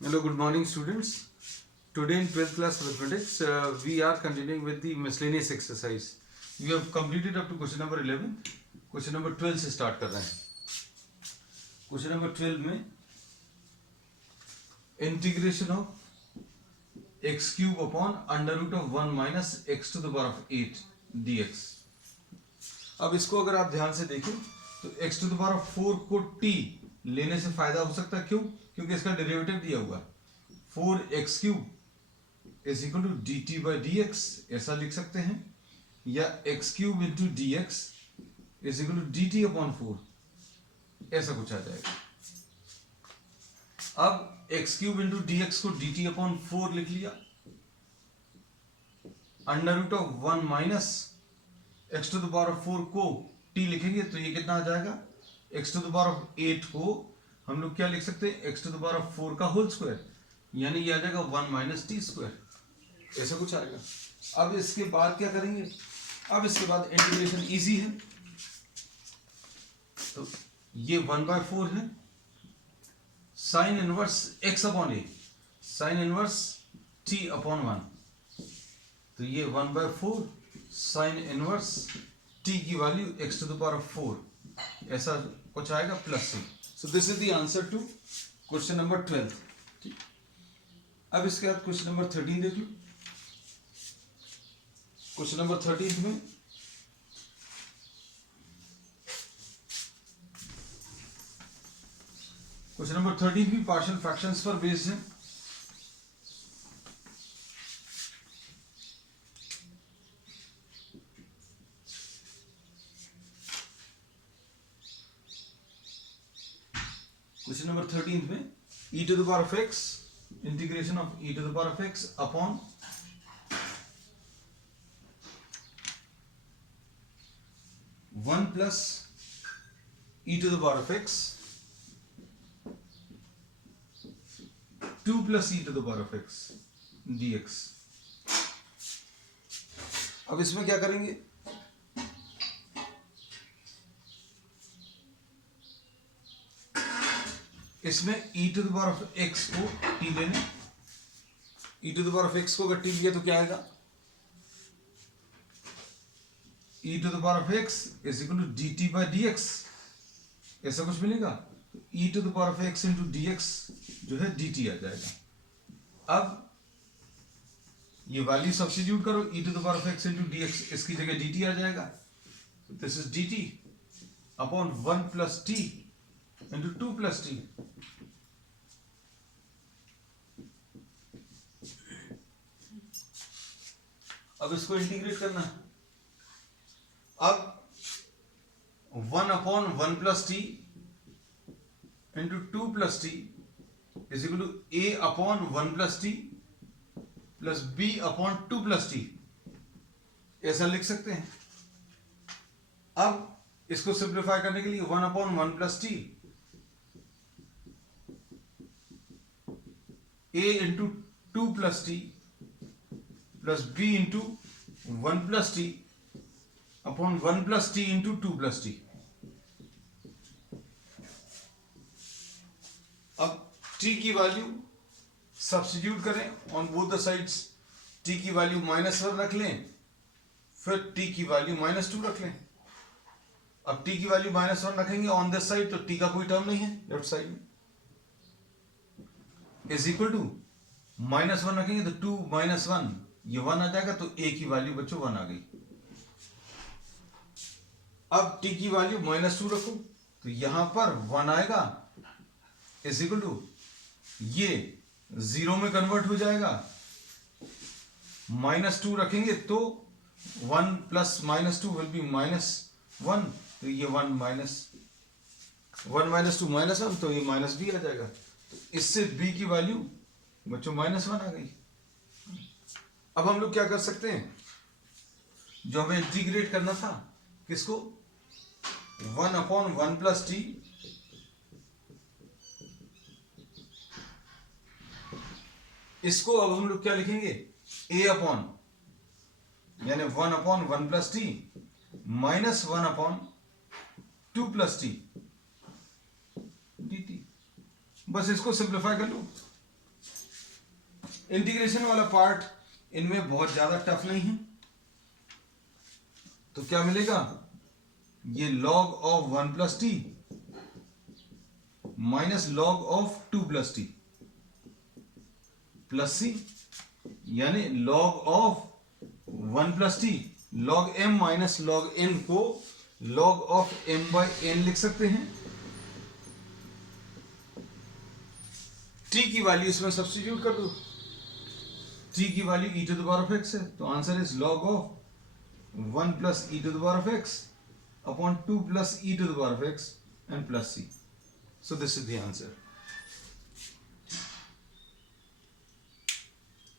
Hello, good morning, students. Today in 12th class mathematics, we are continuing with the miscellaneous exercise. We have completed up to question number 11. Question number 12 से start कर रहे हैं. Question number 12 में integration of x cube upon under root of 1 minus x to the power of 8 dx. अब इसको अगर आप ध्यान से देखें तो x to the power of 4 को t लेने से फायदा हो सकता है. क्यों? क्योंकि इसका डेरिवेटिव दिया हुआ है 4x cube is equal to d t by d x, ऐसा लिख सकते हैं, या x cube into d x is equal to d t upon 4, ऐसा कुछ आ जाएगा. अब x cube into d x को डी टी अपॉन 4 लिख लिया, under root of 1 minus x to the power of 4 को टी लिखेंगे तो ये कितना आ जाएगा, x to the power of 8 को हम लोग क्या लिख सकते हैं, x to the power of 4 का होल स्क्वायर, यानी ये आ जाएगा 1 माइनस टी स्क्वायर, ऐसा कुछ आएगा. अब इसके बाद क्या करेंगे, अब इसके बाद इंटीग्रेशन इजी है, तो ये 1/4 है साइन इनवर्स x अपॉन ए, साइन इनवर्स t अपॉन 1, तो ये 1/4 साइन इनवर्स t की value x to the power of 4, ऐसा कुछ आएगा plus c. So this is the answer to question number 12. ठीक, अब इसके बाद क्वेश्चन नंबर 13 देख लो. क्वेश्चन नंबर 13 में क्वेश्चन नंबर 13 भी पार्शियल फ्रैक्शंस पर बेस्ड है. क्वेश्चन नंबर 13 में e to the power of x, integration of e to the power of x upon 1 plus e to the power of x 2 plus e to the power of x dx. अब इसमें क्या करेंगे, इसमें e to the power of x को t लेने, e to the power of x को अगर t लिया तो क्या आएगा, e to the power of x is equal to dt by dx, ऐसा कुछ मिलेगा. तो e to the power of x into dx जो है dt आ जाएगा. अब ये वैल्यू सब्स्टिट्यूट करो, e to the power of x into dx, इसकी जगह dt आ जाएगा. This is dt upon 1 plus t into 2 plus t. अब इसको इंटीग्रेट करना है. अब 1 upon 1 plus t into 2 plus t is equal to a upon 1 plus t plus b upon 2 plus t, ऐसा लिख सकते हैं. अब इसको सिंप्लीफाई करने के लिए 1 upon 1 plus T a into 2 plus t plus b into 1 plus T upon 1 plus t into 2 plus T. अब t की वैल्यू सब्स्टिट्यूट करें on both the sides. t की वैल्यू -1 रख लें, फिर t की वैल्यू -2 रख लें. अब t की वैल्यू -1 रखेंगे ऑन दिस साइड, तो t का कोई टर्म नहीं है लेफ्ट साइड में, इज इक्वल टू -1 रखेंगे तो 2 - 1 ये 1 आ जाएगा, तो a की वैल्यू बच्चों 1 आ गई. अब t की वैल्यू -2 रखो तो यहां पर 1 आएगा, इज इक्वल टू ये 0 में कन्वर्ट हो जाएगा. -2 रखेंगे तो 1 प्लस -2 विल बी -1, तो ये 1 - 2 -1, तो ये -b आ जाएगा. तो इससे b की वैल्यू बच्चों -1 आ गई. अब हम लोग क्या कर सकते हैं, जो हमें इंटीग्रेट करना था किसको, 1 अपॉन 1 प्लस टी इसको अब हम लोग क्या लिखेंगे, a अपॉन, यानी 1 upon 1 plus t minus 1 upon 2 plus T dt. बस इसको सिंप्लीफाई कर लो, इंटीग्रेशन वाला पार्ट इनमें बहुत ज्यादा टफ नहीं है, तो क्या मिलेगा, ये log of 1 plus t minus log of 2 plus t plus c, यानी log of 1 plus t log m minus log n को log of m by n लिख सकते हैं। t की वैल्यू इसमें सब्स्टिट्यूट कर दो, t की value e to the power of x है, तो answer is log of 1 plus e to the power of x upon 2 plus e to the power of x and plus c। So this is the answer.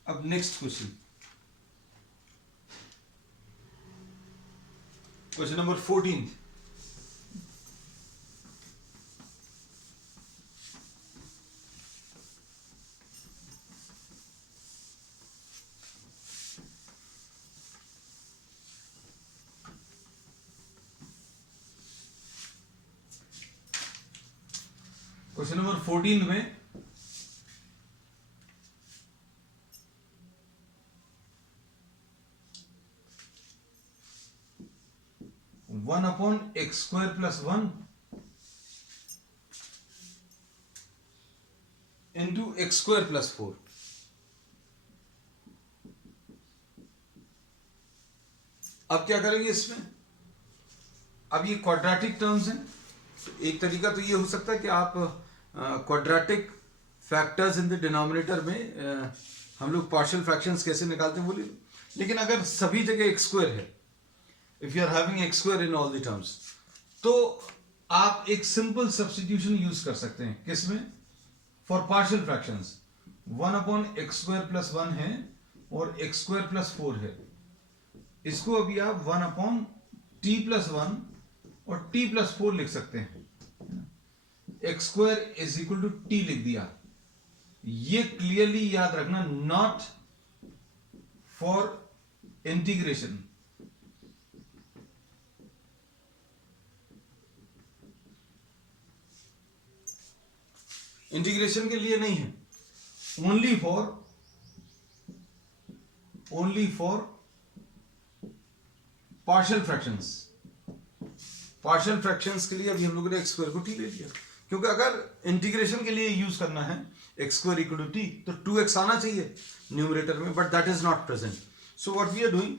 अब next question, question number 14। क्वेश्चन number 14 में one upon x square plus 1 into x square plus 4। अब क्या करेंगे इसमें, अब ये quadratic terms हैं, तो एक तरीका तो ये हो सकता है कि आप quadratic factors in the denominator में हम लोग पार्शियल फ्रैक्शंस कैसे निकालते हैं बोलिए। लेकिन अगर सभी जगह एक्स स्क्वायर है, if you are having x square in all the terms, तो आप एक सिंपल सब्स्टिट्यूशन यूज कर सकते हैं, किसमें, for partial fractions. 1 upon x square plus 1 है और एक्स स्क्वायर प्लस 4 है, इसको अभी आप 1 अपॉन टी प्लस 1 और टी प्लस 4 लिख सकते हैं। X square is equal to t लिख दिया। ये क्लियरली याद रखना, नॉट फॉर इंटीग्रेशन। इंटीग्रेशन के लिए नहीं है, only for partial fractions. Partial fractions के लिए अभी हम लोगों ने एक्स स्क्वायर को टी ले लिया, क्योंकि अगर इंटीग्रेशन के लिए यूज करना है x square equal to t, तो 2x आना चाहिए न्यूमरेटर में, but that is not present. So what we are doing,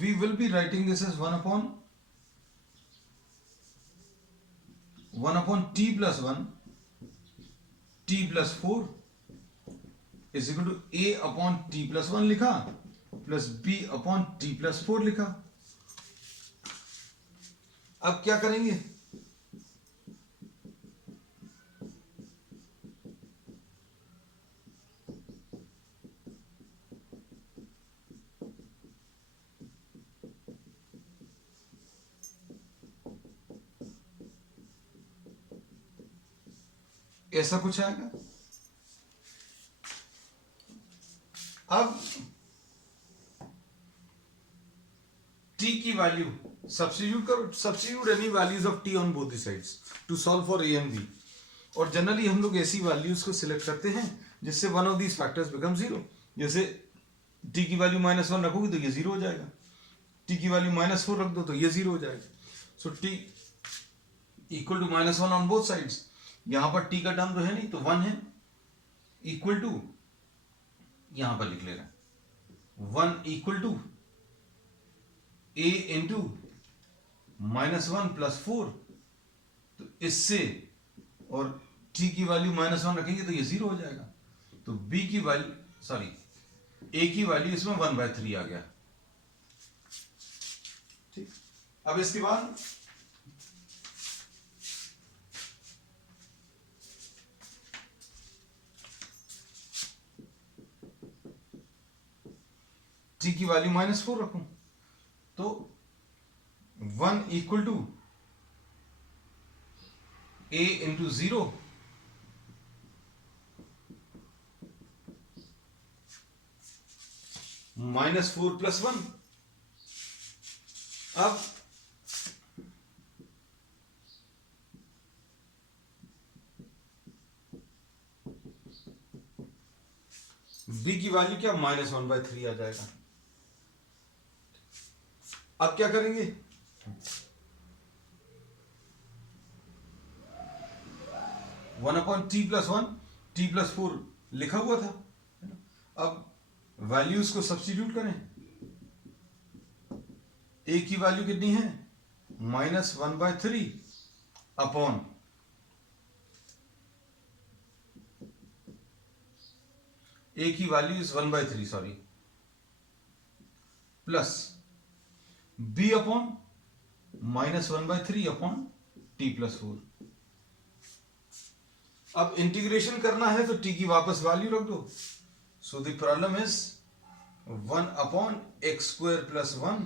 we will be writing this as 1 upon t plus 1 t plus 4 is equal to a upon t plus 1 लिखा plus b upon t plus 4 लिखा। अब क्या करेंगे, ऐसा कुछ आएगा। अब t की वैल्यू सब्स्टिट्यूट करो, substitute any values of t on both the sides to solve for a and b। और जनरली हम लोग ऐसी वैल्यूज को सिलेक्ट करते हैं जिससे one of these factors become zero. जैसे t की वैल्यू -1 रखोगे तो ये जीरो हो जाएगा, t की वैल्यू -4 रख दो तो ये जीरो हो जाएगा। So t equal to -1 on both sides. यहां पर t का टर्म तो है नहीं, तो 1 है, इक्वल टू यहां पर लिख ले रहे हैं 1 equal to a into -1 plus 4। तो इससे और t की वैल्यू -1 रखेंगे तो ये जीरो हो जाएगा। तो b की वैल्यू, सॉरी a की वैल्यू इसमें 1/3 आ गया। ठीक, अब इसके बाद t की वैल्यू -4 रखूं तो 1 equal to a into 0 -4 plus 1। अब b की वैल्यू क्या -1/3 आ जाएगा। अब क्या करेंगे, 1/t+1 t+4 लिखा हुआ था, है ना। अब वैल्यूज को सब्स्टिट्यूट करें। a की वैल्यू कितनी है, -1/3 अपॉन a की value is 1/3 sorry, plus b upon -1/3 upon t+4। अब इंटीग्रेशन करना है तो t की वापस वैल्यू रख दो। So the problem is 1/x² + 1,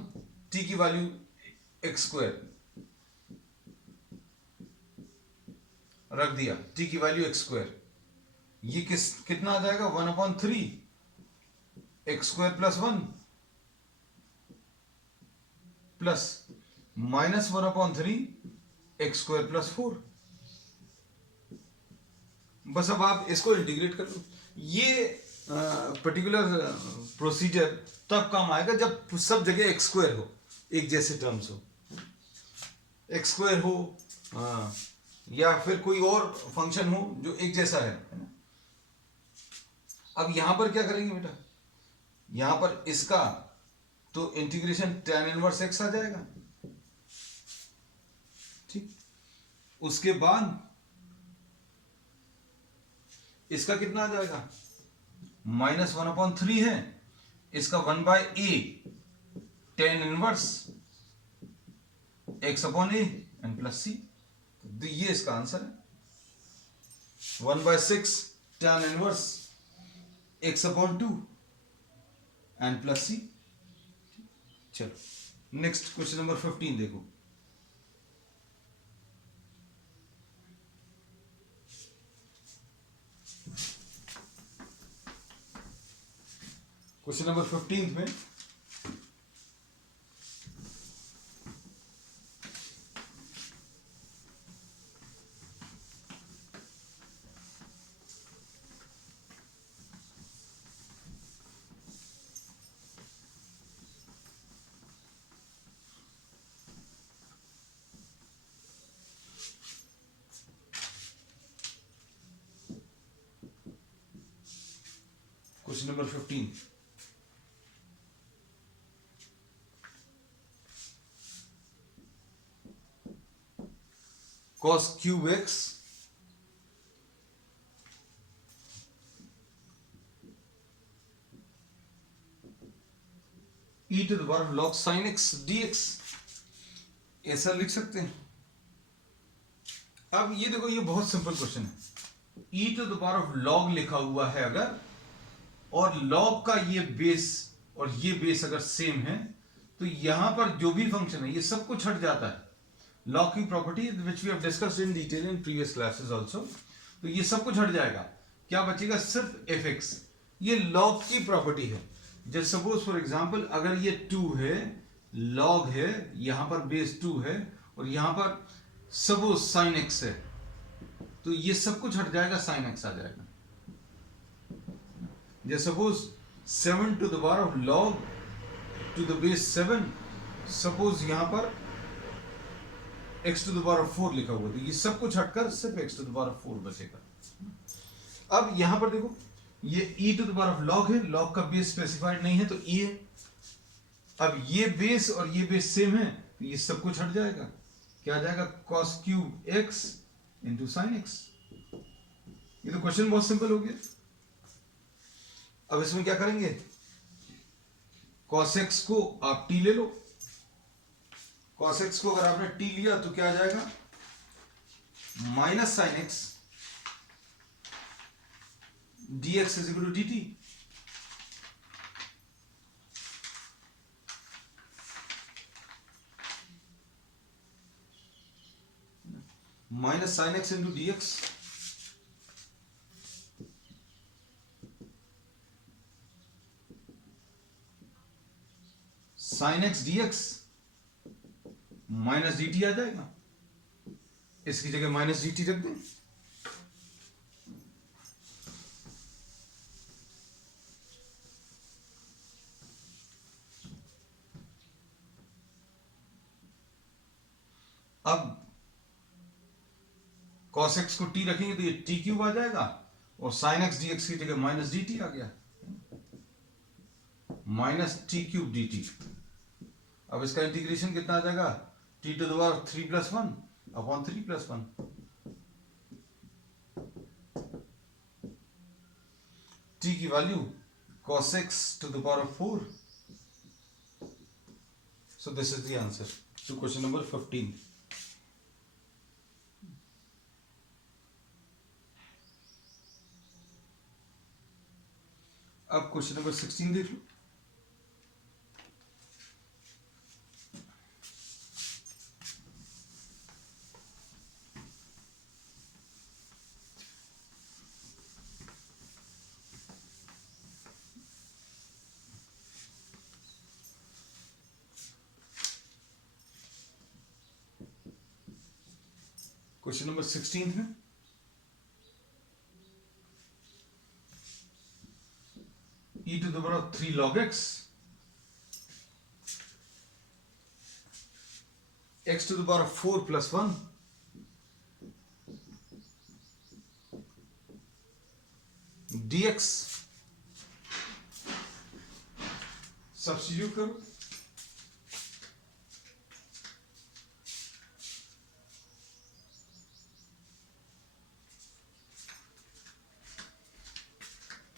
t की वैल्यू x² रख दिया, t की वैल्यू x², ये कितना आ जाएगा, 1/3 x² + 1 प्लस -1/3 x² + 4। बस अब आप इसको इंटीग्रेट कर लो। ये पर्टिकुलर प्रोसीजर तब काम आएगा जब सब जगह x² हो, एक जैसे टर्म्स हो, x² हो, या फिर कोई और फंक्शन हो जो एक जैसा है ना। अब यहां पर क्या करेंगे बेटा, यहां पर इसका तो इंटीग्रेशन tan 1x आ जाएगा, ठीक। उसके बाद इसका कितना आ जाएगा, -1/3 है, इसका 1/a tan 1x/a n + c, तो ये इसका आंसर है, 1/6 tan 1x/2 n + c। चलो नेक्स्ट क्वेश्चन नंबर 15 देखो। क्वेश्चन नंबर 15 में question number 15, cos³ x e⁻ log sin x dx, ऐसा लिख सकते हैं। अब ये देखो, ये बहुत सिंपल क्वेश्चन है। e⁻ log लिखा हुआ है अगर, और log का ये बेस और ये बेस अगर सेम है, तो यहां पर जो भी फंक्शन है ये सब कुछ हट जाता है। log की property which we have discussed in detail in previous classes also, तो ये सब कुछ हट जाएगा। क्या बचेगा, सिर्फ fx। ये log की प्रॉपर्टी है। जैसे सपोज फॉर एग्जांपल अगर ये 2 है, log है, यहां पर बेस 2 है, और यहां पर सपोज sin x है, तो ये सब कुछ हट जाएगा, sin x आ जाएगा। जैसे suppose 7 log to the base 7, suppose यहां पर x⁴ लिखा हुआ, तो ये सब कुछ हटकर सिर्फ x⁴ बचेगा। अब यहां पर देखो, ये e⁻ log है, log का बेस स्पेसिफाइड नहीं है तो e है। अब ये बेस और ये बेस सेम है, तो ये सब कुछ हट जाएगा, क्या आ जाएगा, cos³ x × sin x। ये तो क्वेश्चन बहुत सिंपल हो गया। अब इसमें क्या करेंगे, cos x को आप t ले लो। cos x को अगर आपने t लिया तो क्या आ जाएगा, -sin x dx = dt। -sin x × dx, sin x dx -dt आ जाएगा, इसकी जगह -dt रख दें। अब cos x को t रखेंगे तो ये t क्यूब आ जाएगा और sin x dx की जगह माइनस dt आ गया, माइनस टी क्यूब dt। अब इसका इंटीग्रेशन कितना आ जाएगा, t टू द पावर 3 + 1 अपॉन 3 + 1। t की वैल्यू cos x to the power of 4। So this is the answer to question number 15। अब क्वेश्चन नंबर 16 देख लो। क्वेश्चन नंबर 16 है, e to the power of 3 log x, x to the power of 4 + 1 dx। Substitute करो,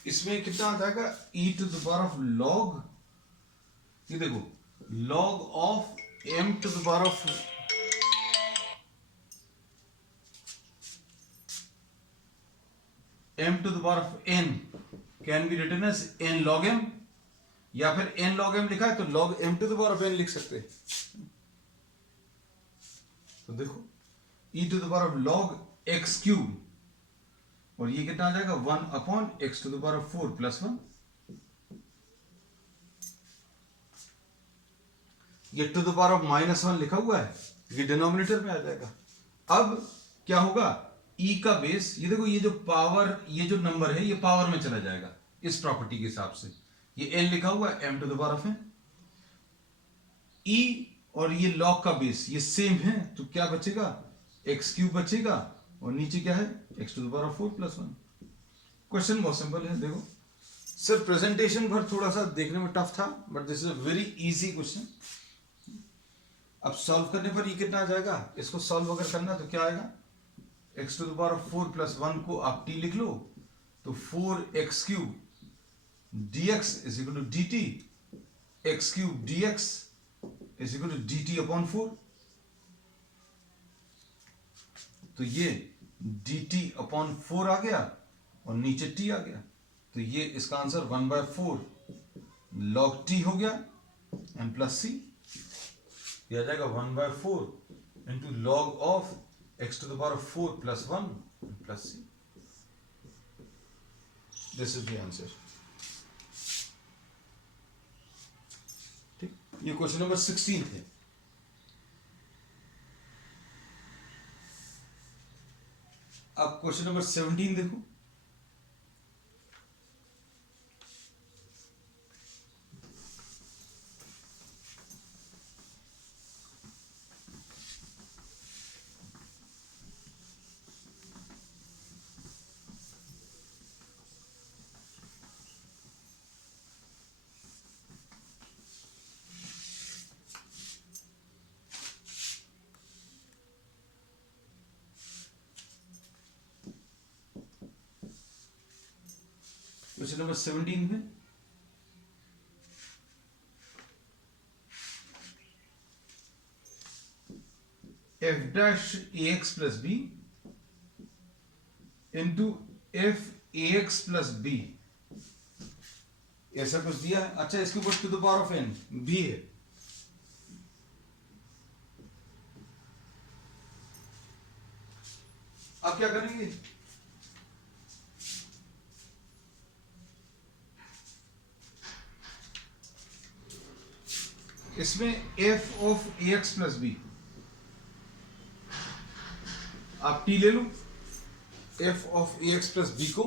इसमें कितना आ जाएगा, e to the power of log, ये देखो log of m to the power of m to the power of n can be written as n log m, या फिर n log m लिखा है तो log m to the power of n लिख सकते हैं। तो देखो e to the power of log x cube, और ये कितना आ जाएगा 1 अपॉन x to the power of 4 + 1। ये टू द पावर ऑफ -1 लिखा हुआ है, ये डिनोमिनेटर में आ जाएगा। अब क्या होगा, e का बेस, ये देखो ये जो पावर, ये जो नंबर है ये पावर में चला जाएगा इस प्रॉपर्टी के हिसाब से। ये n लिखा हुआ है m to the power of n, e और ये log का बेस ये सेम है, तो क्या बचेगा, x क्यूब बचेगा और नीचे क्या है x to the power of 4 + 1। Question बहुत सिंपल है। देखो सर प्रेजेंटेशन पर थोड़ा सा देखने में टफ था, but this is a very easy question. अब सॉल्व करने पर ये कितना आ जाएगा, इसको सॉल्व अगर करना तो क्या आएगा, x to the power of 4 + 1 को आप t लिख लो तो 4x³ dx = dt, x³ dx = dt upon 4। तो ये dt अपॉन 4 आ गया और नीचे t आ गया, तो ये इसका आंसर 1/4 log t हो गया n + c। ये आ जाएगा 1/4 into log of x to the power of 4 + 1 + c। This is the answer। ठीक, ये क्वेश्चन नंबर 16 थे। अब क्वेश्चन नंबर 17 देखो। क्वेश्चन नंबर 17 में f' ax + b into f ax + b, ऐसा कुछ दिया है। अच्छा, इसके ऊपर to the power of n भी है। अब क्या करेंगे, इसमें f of ax + b आप t ले लो, f of ax + b को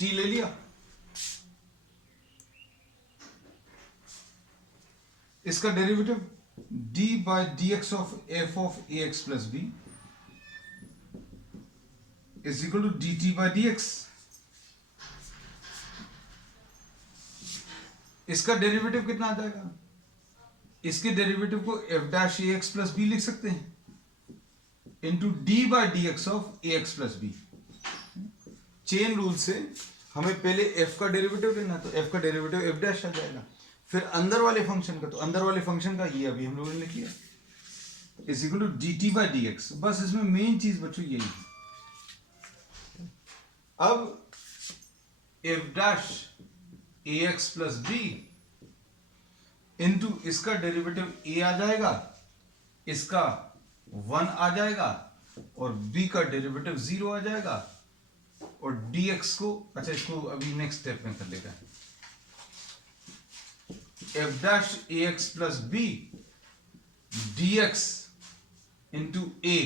t ले लिया, इसका derivative d by d x of f of a x plus b is equal to d t by d x. इसका डेरिवेटिव कितना आ जाएगा? इसके डेरिवेटिव को f dash a x plus b लिख सकते हैं into d by d x of a x plus b. Chain rule से हमें पहले एफ का डेरिवेटिव लेना, तो एफ का डेरिवेटिव एफ डैश आ जाएगा, फिर अंदर वाले फंक्शन का, तो अंदर वाले फंक्शन का ये अभी हम लोगों ने लिख लिया is equal to d t by d x. बस इसमें मेन चीज बच्चों यही है। अब f dash a x plus b into इसका डेरिवेटिव ए आ जाएगा, इसका 1 आ जाएगा और बी का डेरिवेटिव 0 आ जाएगा, और dx को, अच्छा इसको अभी नेक्स्ट स्टेप में कर लेगा, f dash a x plus b d x into a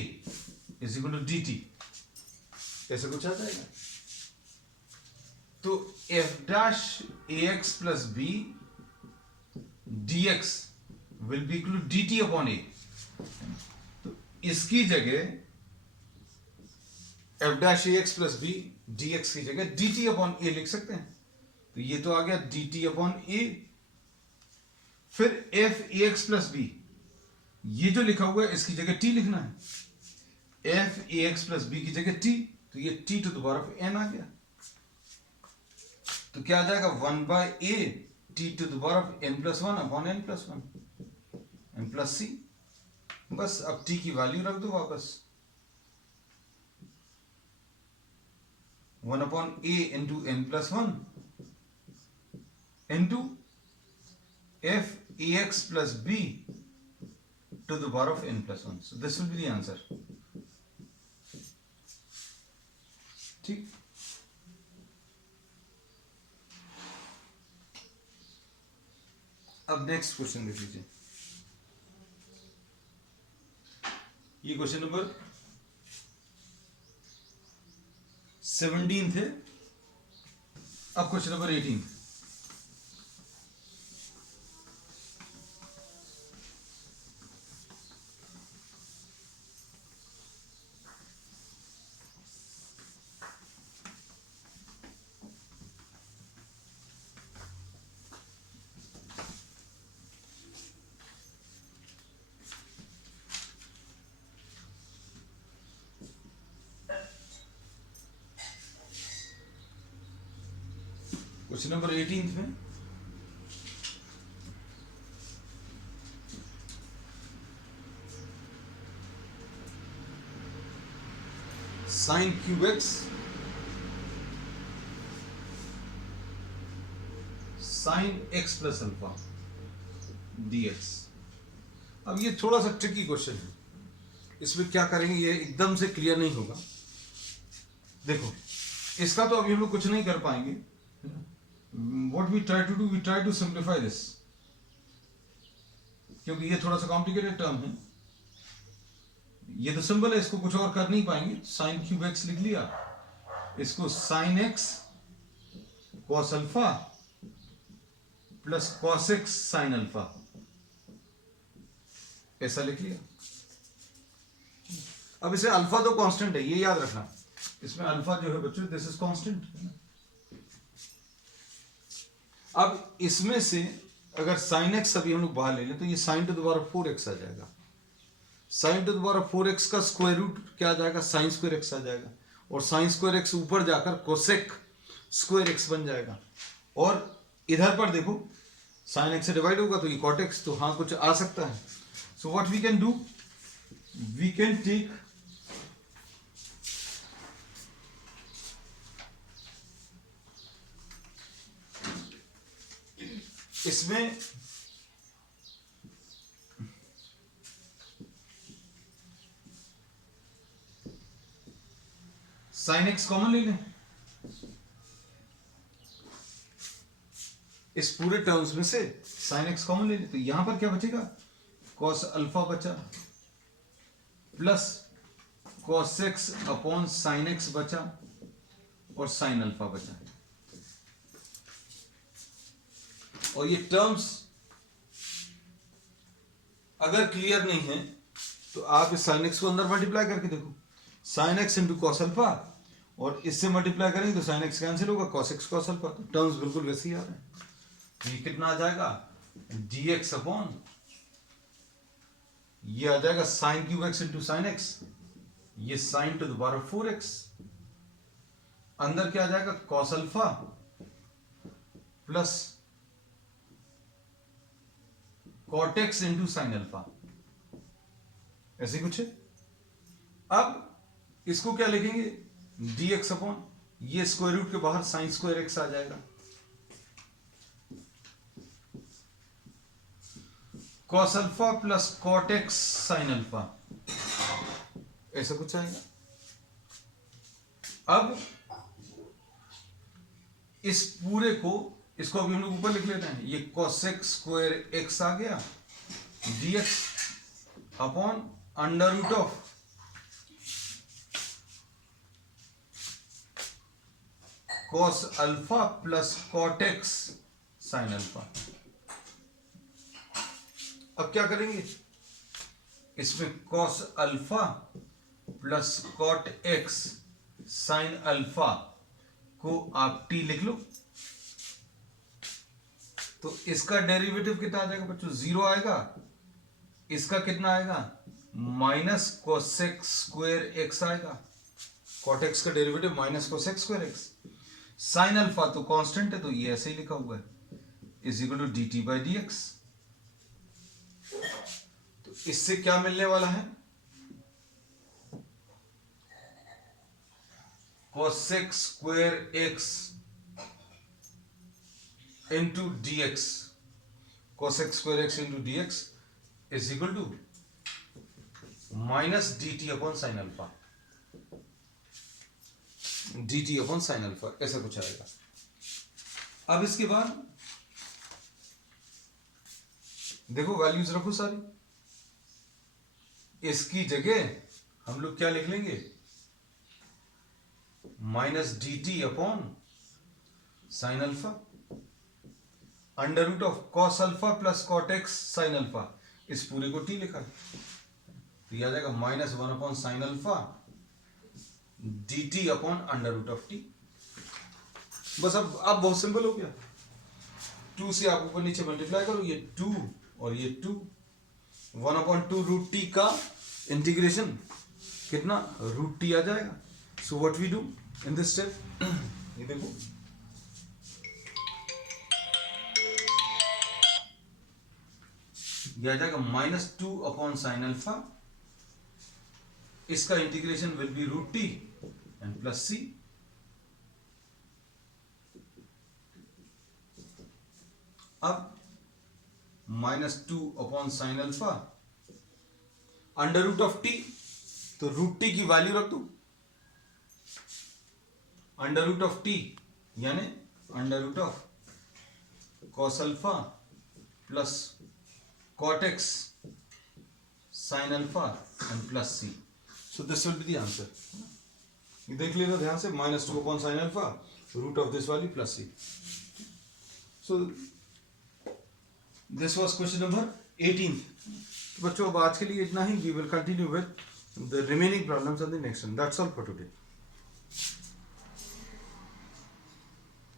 is equal to d t, ऐसा कुछ आ जाएगा। तो f dash a x plus b d x will be equal to d t upon a. तो इसकी जगह f dash a x plus b d x की जगह डी टी अपॉन ए लिख सकते हैं। तो ये तो आ गया डी टी अपॉन ए। फिर f a x plus b, ये जो लिखा हुआ है इसकी जगह टी लिखना है। F a x plus b की जगह टी, तो ये t to the power of n आ गया। तो क्या आ जाएगा 1 by a t to the power of n plus 1 upon n plus 1 n plus c. बस अब टी की वैल्यू रख दो वापस, 1 upon a into n plus 1 into f ax plus b to the power of n plus 1. So this will be the answer. ठीक। अब next question देख लीजिए। ये क्वेश्चन नंबर 17 थे। अब क्वेश्चन नंबर 18। क्वेश्चन नंबर 18 में sign cube x sine x plus alpha D x. अब ये थोड़ा सा ट्रिकी क्वेश्चन है, इसमें क्या करेंगे ये एकदम से क्लियर नहीं होगा। देखो इसका तो अभी हम लोग कुछ नहीं कर पाएंगे। What we try to do, we try to simplify this, क्योंकि ये थोड़ा सा कॉम्प्लिकेटेड टर्म है। ये तो सिंबल है, इसको कुछ और कर नहीं पाएंगे। साइन क्यूब एक्स लिख लिया, इसको sine x cos alpha plus cos x sine alpha, ऐसा लिख लिया। अब इसे अल्फा तो कांस्टेंट है, ये याद रखना। इसमें अल्फा जो है बच्चों दिस इज कांस्टेंट है ना। अब इसमें से अगर साइन एक्स अभी हम लोग बाहर ले लें तो ये sine to the power of 4x आ जाएगा। Sign to the power of 4x का स्क्वायर रूट क्या आ जाएगा, साइन स्क्वायर एक्स आ जाएगा, और साइन स्क्वायर एक्स ऊपर जाकर कोसेक स्क्वायर एक्स बन जाएगा। और इधर पर देखो साइन एक्स से डिवाइड होगा तो ये कॉट एक्स, तो हाँ कुछ आ सकता है। So what we can do, we can take इसमें साइन एक्स कॉमन ले लें इस पूरे टर्म्स में से, साइन एक्स कॉमन ले लें तो यहां पर क्या बचेगा, कॉस अल्फा बचा plus cos x upon sine x बचा और साइन अल्फा बचा। और ये टर्म्स अगर क्लियर नहीं है तो आप इस साइन एक्स को अंदर मल्टीप्लाई करके देखो, sine x into cos alpha, और इससे मल्टीप्लाई करेंगे तो साइन एक्स कैंसिल होगा, कॉस एक्स कॉस अल्फा, तो टर्म्स बिल्कुल वैसे ही आ रहे हैं। तो ये कितना आ जाएगा, डी एक्स अपॉन, ये आ जाएगा sine cube x into sine x, ये sine to the power 4x, अंदर क्या आ जाएगा, cos alpha plus cot x into sine alpha, ऐसे कुछ है। अब इसको क्या लिखेंगे, डी एक्स अपॉन, ये स्क्वायर रूट के बाहर साइन स्क्वायर एक्स आ जाएगा, cos alpha plus cot x sine alpha, ऐसा कुछ आएगा। अब इस पूरे को, इसको अभी हम लोग ऊपर लिख लेते हैं, ये cosec स्क्वायर एक्स आ गया, dx अपॉन under root of cos alpha plus cot x sine alpha. अब क्या करेंगे, इसमें cos alpha plus cot x sine alpha को आप t लिख लो, तो इसका डेरिवेटिव कितना आ जाएगा बच्चों, 0 आएगा, इसका कितना आएगा, माइनस कोसेक स्क्वायर एक्स आएगा, कॉट एक्स का derivative minus cosec square x, sine alpha तो कांस्टेंट है तो ये ऐसे ही लिखा हुआ है, is equal to d t by d x. तो इससे क्या मिलने वाला है, cosec square x into d x, cosec square x into d x is equal to minus d t upon sine alpha, d t upon sine alpha, ऐसा कुछ आएगा। अब इसके बाद देखो वैल्यूज रखो सारी, इसकी जगह हम लोग क्या लिख लेंगे, minus d t upon sine alpha, under root of cos alpha plus cot x sine alpha, इस पूरे को टी लिखा है, तो यह आ जाएगा minus 1 upon sine alpha d t upon under root of t. बस अब बहुत सिंपल हो गया, 2 से आप ऊपर नीचे मल्टीप्लाई करो, ये 2 और ये 2, 1 अपॉन 2 रूट टी का इंटीग्रेशन कितना, रूट टी आ जाएगा। So what we do in this step, ये देखो यह आ जाएगा माइनस 2 अपॉन साइन अल्फा, इसका integration will be root t and plus c, अब minus 2 upon sine alpha under root of t, तो रूट टी की वैल्यू रख दो, अंडर रूट ऑफ टी यानी under root of cos alpha plus cot x sine alpha and plus c, so this will be the answer. ये देख लेना ध्यान से, minus 2 upon sine alpha root of this value plus c. So this was question number 18। तो बच्चों अब आज के लिए इतना ही, we will continue with the remaining problems on the next one. That's all for today.